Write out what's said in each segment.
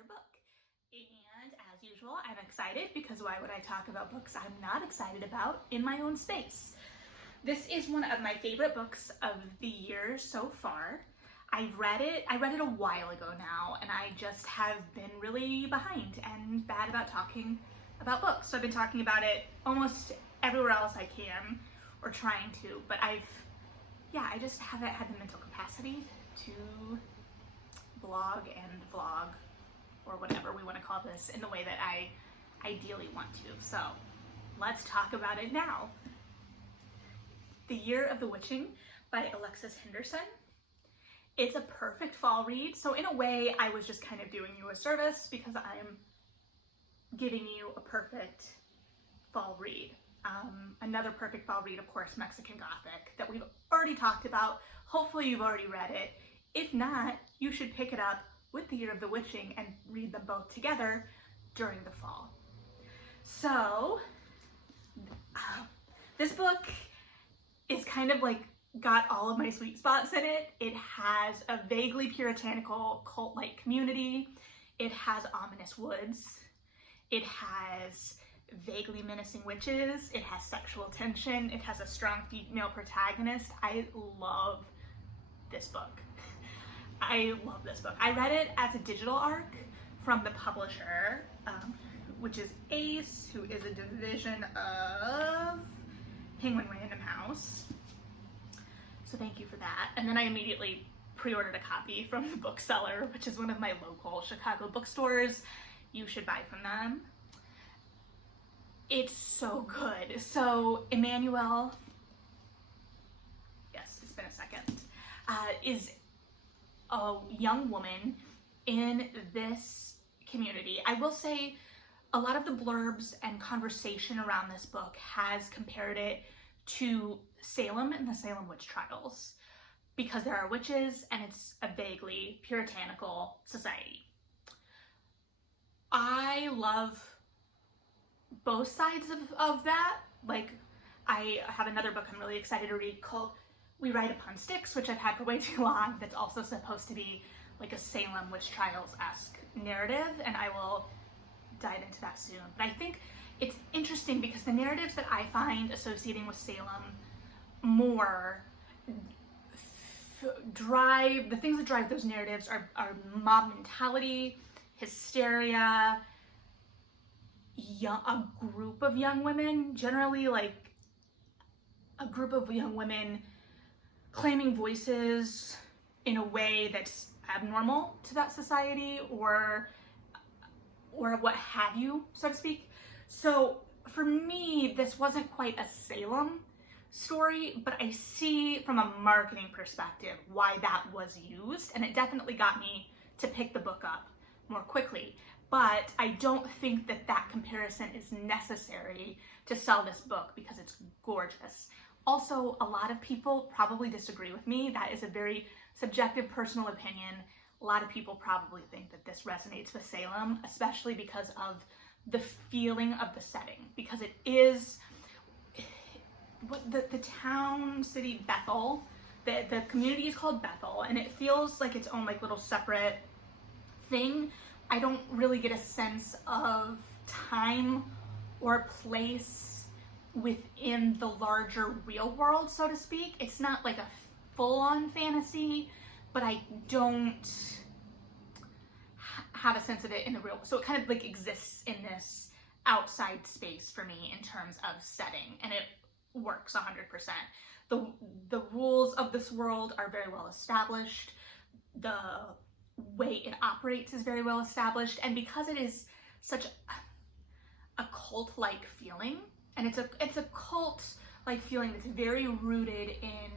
another book. And as usual, I'm excited because why would I talk about books I'm not excited about in my own space? This is one of my favorite books of the year so far. I read it a while ago now, and I just have been really behind and bad about talking about books. So I've been talking about it almost everywhere else I can, or trying to, but I just haven't had the mental capacity to blog and vlog, or whatever we want to call this, in the way that I ideally want to. So let's talk about it now. The Year of the Witching by Alexis Henderson. It's a perfect fall read. So in a way, I was just kind of doing you a service because I'm giving you a perfect fall read. Another perfect fall read, of course, Mexican Gothic, that we've already talked about. Hopefully you've already read it. If not, you should pick it up with The Year of the Witching and read them both together during the fall. So, this book is kind of like got all of my sweet spots in it. It has a vaguely puritanical cult-like community. It has ominous woods. It has vaguely menacing witches. It has sexual tension. It has a strong female protagonist. I love this book. I love this book. I read it as a digital arc from the publisher, which is Ace, who is a division of Penguin Random House. So thank you for that. And then I immediately pre-ordered a copy from the bookseller, which is one of my local Chicago bookstores. You should buy from them. It's so good. So Emmanuel, yes, it's been a second, is a young woman in this community. I will say a lot of the blurbs and conversation around this book has compared it to Salem and the Salem witch trials, because there are witches and it's a vaguely puritanical society. I love both sides of that. Like, I have another book I'm really excited to read called We Ride Upon Sticks, which I've had for way too long, that's also supposed to be like a Salem witch trials-esque narrative, and I will dive into that soon. But I think it's interesting because the narratives that I find associating with Salem more the things that drive those narratives are mob mentality, hysteria, a group of young women, generally like a group of young women claiming voices in a way that's abnormal to that society, or what have you, so to speak. So for me, this wasn't quite a Salem story, but I see from a marketing perspective why that was used, and it definitely got me to pick the book up more quickly. But I don't think that that comparison is necessary to sell this book because it's gorgeous. Also, a lot of people probably disagree with me. That is a very subjective, personal opinion. A lot of people probably think that this resonates with Salem, especially because of the feeling of the setting, because it is the town, city, Bethel. The community is called Bethel, and it feels like its own like little separate thing. I don't really get a sense of time or place within the larger real world, so to speak. It's not like a full-on fantasy, but I don't have a sense of it in the real world. So it kind of like exists in this outside space for me in terms of setting, and it works 100%. The rules of this world are very well established. The way it operates is very well established, and because it is such a cult-like feeling, and it's a cult-like feeling that's very rooted in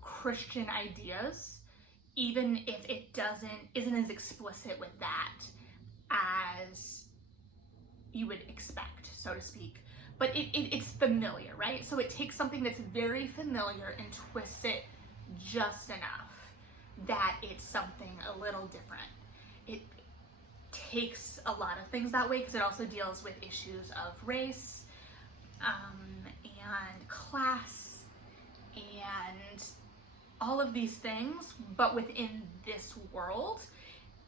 Christian ideas, even if it isn't as explicit with that as you would expect, so to speak. But it's familiar, right? So it takes something that's very familiar and twists it just enough that it's something a little different. It takes a lot of things that way because it also deals with issues of race and class and all of these things, but within this world.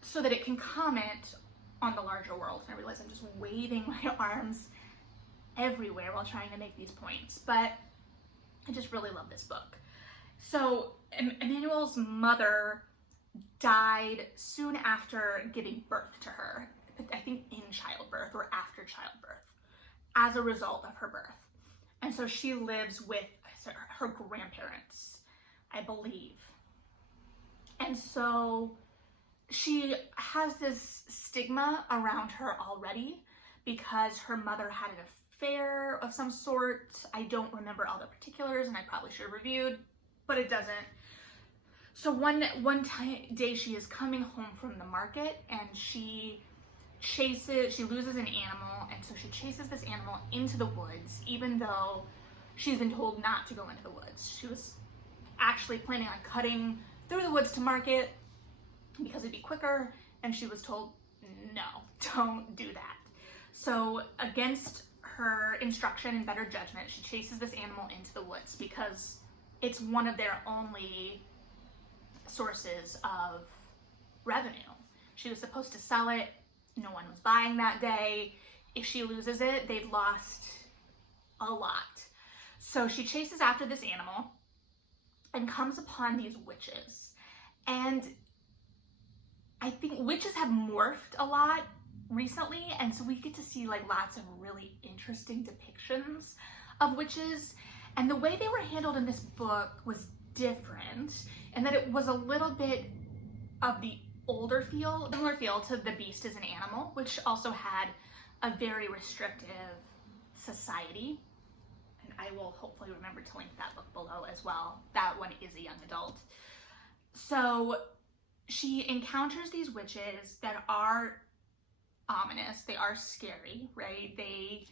so that it can comment on the larger world. And I realize I'm just waving my arms everywhere while trying to make these points, but I just really love this book. So Emmanuel's mother died soon after giving birth to her, I think in childbirth or after childbirth, as a result of her birth. And so she lives with her grandparents, I believe. And so she has this stigma around her already because her mother had an affair of some sort. I don't remember all the particulars, and I probably should have reviewed, but it doesn't. So one day she is coming home from the market, and she loses an animal, and so she chases this animal into the woods, even though she's been told not to go into the woods. She was actually planning on cutting through the woods to market because it'd be quicker, and she was told, no, don't do that. So against her instruction and better judgment, she chases this animal into the woods because it's one of their only sources of revenue. She was supposed to sell it. No one was buying that day. If she loses it, they've lost a lot. So she chases after this animal and comes upon these witches. And I think witches have morphed a lot recently, and so we get to see like lots of really interesting depictions of witches. And the way they were handled in this book was different, in that it was a little bit of the older feel, similar feel to The Beast as an Animal, which also had a very restrictive society. And I will hopefully remember to link that book below as well. That one is a young adult. So she encounters these witches that are ominous, they are scary, right? They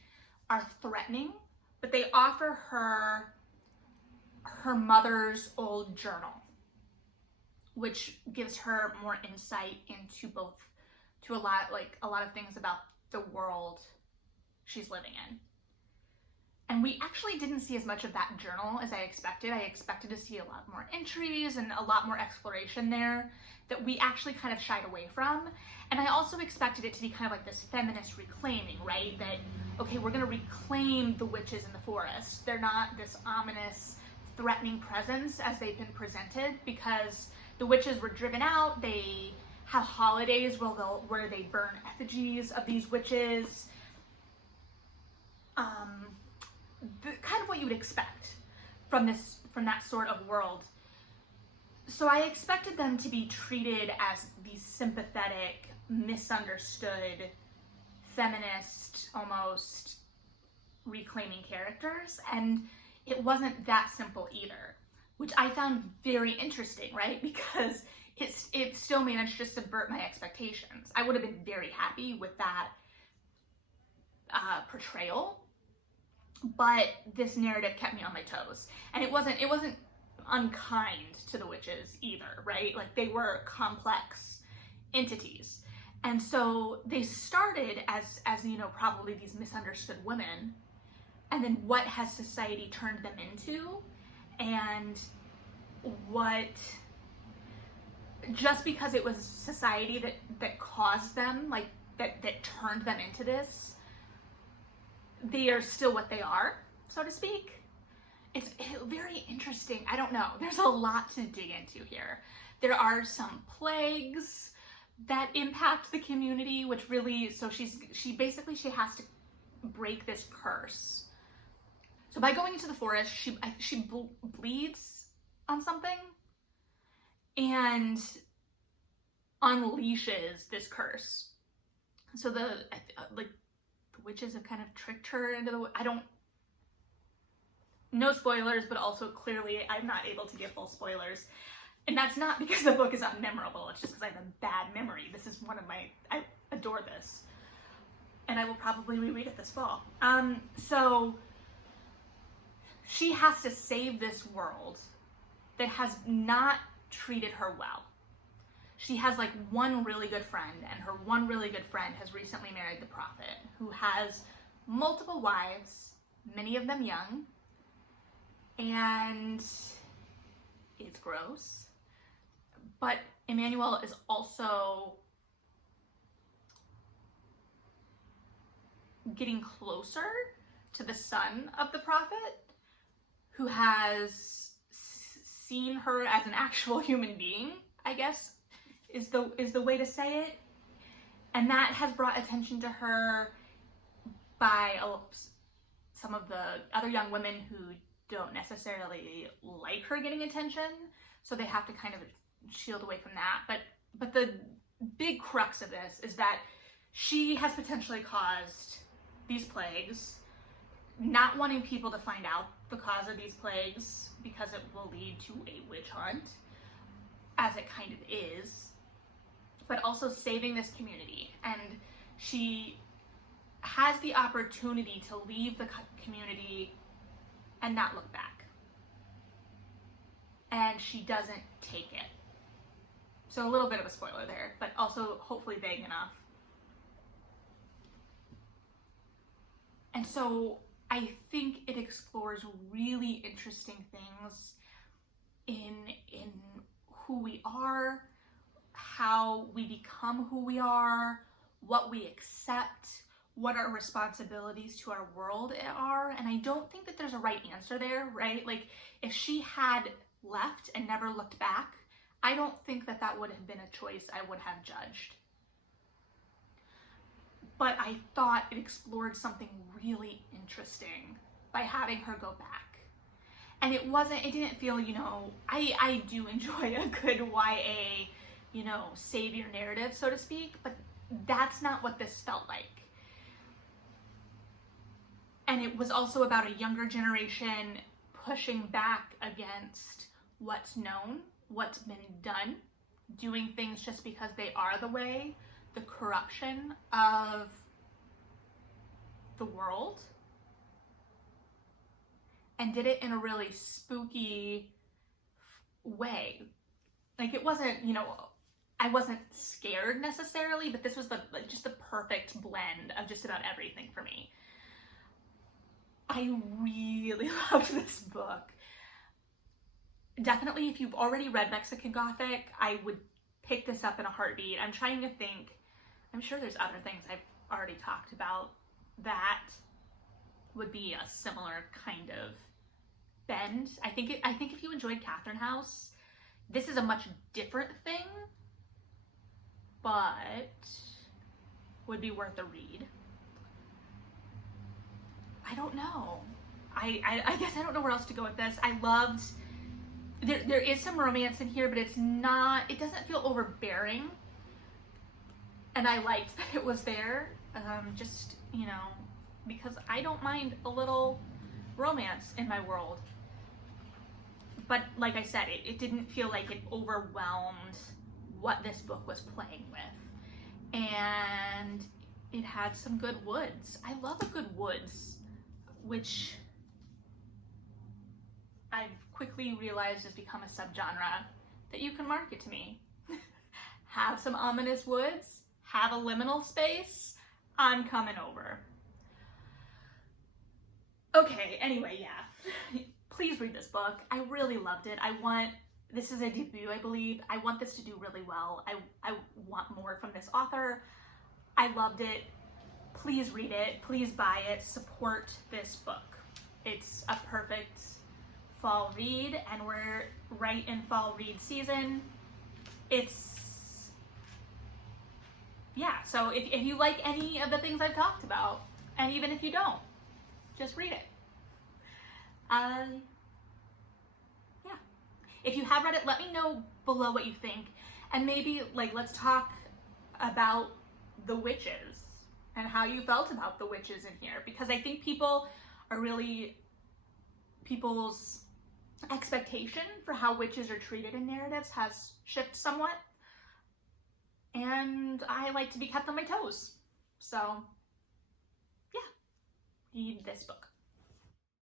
are threatening, but they offer her mother's old journal, which gives her more insight into a lot of things about the world she's living in. And we actually didn't see as much of that journal as I expected. I expected to see a lot more entries and a lot more exploration there that we actually kind of shied away from. And I also expected it to be kind of like this feminist reclaiming, right? That, okay, we're gonna reclaim the witches in the forest. They're not this ominous, threatening presence as they've been presented, because the witches were driven out. They have holidays where they burn effigies of these witches. Kind of what you would expect from that sort of world. So I expected them to be treated as these sympathetic, misunderstood, feminist, almost reclaiming characters, and it wasn't that simple either, which I found very interesting, right? Because it still managed to subvert my expectations. I would have been very happy with that portrayal, but this narrative kept me on my toes. And it wasn't unkind to the witches either, right? Like, they were complex entities. And so they started as you know, probably these misunderstood women, and then what has society turned them into, and what, just because it was society that caused them, like that turned them into this, they are still what they are, so to speak. It's very interesting. I don't know. There's a lot to dig into here. There are some plagues that impact the community, which really, so she has to break this curse. So by going into the forest, she bleeds on something and unleashes this curse. So the witches have kind of tricked her into no spoilers, but also clearly I'm not able to give full spoilers. And that's not because the book is unmemorable, it's just because I have a bad memory. This is I adore this. And I will probably reread it this fall. So she has to save this world that has not treated her well. She has like one really good friend, and her one really good friend has recently married the prophet, who has multiple wives, many of them young, and it's gross. But Emmanuel is also getting closer to the son of the prophet, who has seen her as an actual human being, I guess is the way to say it. And that has brought attention to her by some of the other young women who don't necessarily like her getting attention, so they have to kind of shield away from that. But the big crux of this is that she has potentially caused these plagues, not wanting people to find out the cause of these plagues because it will lead to a witch hunt, as it kind of is, but also saving this community. And she has the opportunity to leave the community and not look back. And she doesn't take it. So a little bit of a spoiler there, but also hopefully vague enough. And so I think it explores really interesting things in who we are, how we become who we are, what we accept, what our responsibilities to our world are. And I don't think that there's a right answer there, right? Like, if she had left and never looked back, I don't think that that would have been a choice I would have judged. But I thought it explored something really interesting by having her go back. And it didn't feel, I do enjoy a good YA, savior narrative, so to speak, but that's not what this felt like. And it was also about a younger generation pushing back against what's known, what's been done, doing things just because they are the way, the corruption of the world, and did it in a really spooky way. Like, it wasn't, I wasn't scared necessarily, but this was just the perfect blend of just about everything for me. I really loved this book. Definitely, if you've already read Mexican Gothic, I would pick this up in a heartbeat. I'm trying to think. I'm sure there's other things I've already talked about that would be a similar kind of bend. I think if you enjoyed Catherine House, this is a much different thing, but would be worth a read. I don't know. I guess I don't know where else to go with this. I loved, there is some romance in here, but it doesn't feel overbearing. And I liked that it was there, because I don't mind a little romance in my world. But like I said, it didn't feel like it overwhelmed what this book was playing with. And it had some good woods. I love a good woods, which I've quickly realized has become a subgenre that you can market to me. Have some ominous woods, have a liminal space, I'm coming over. Okay, anyway, yeah. Please read this book. I really loved it. This is a debut, I believe. I want this to do really well. I want more from this author. I loved it. Please read it. Please buy it. Support this book. It's a perfect fall read, and we're right in fall read season. So if you like any of the things I've talked about, and even if you don't, just read it. Yeah. If you have read it, let me know below what you think, and maybe let's talk about the witches and how you felt about the witches in here, because I think people's expectation for how witches are treated in narratives has shifted somewhat, and I like to be kept on my toes. So yeah, read this book.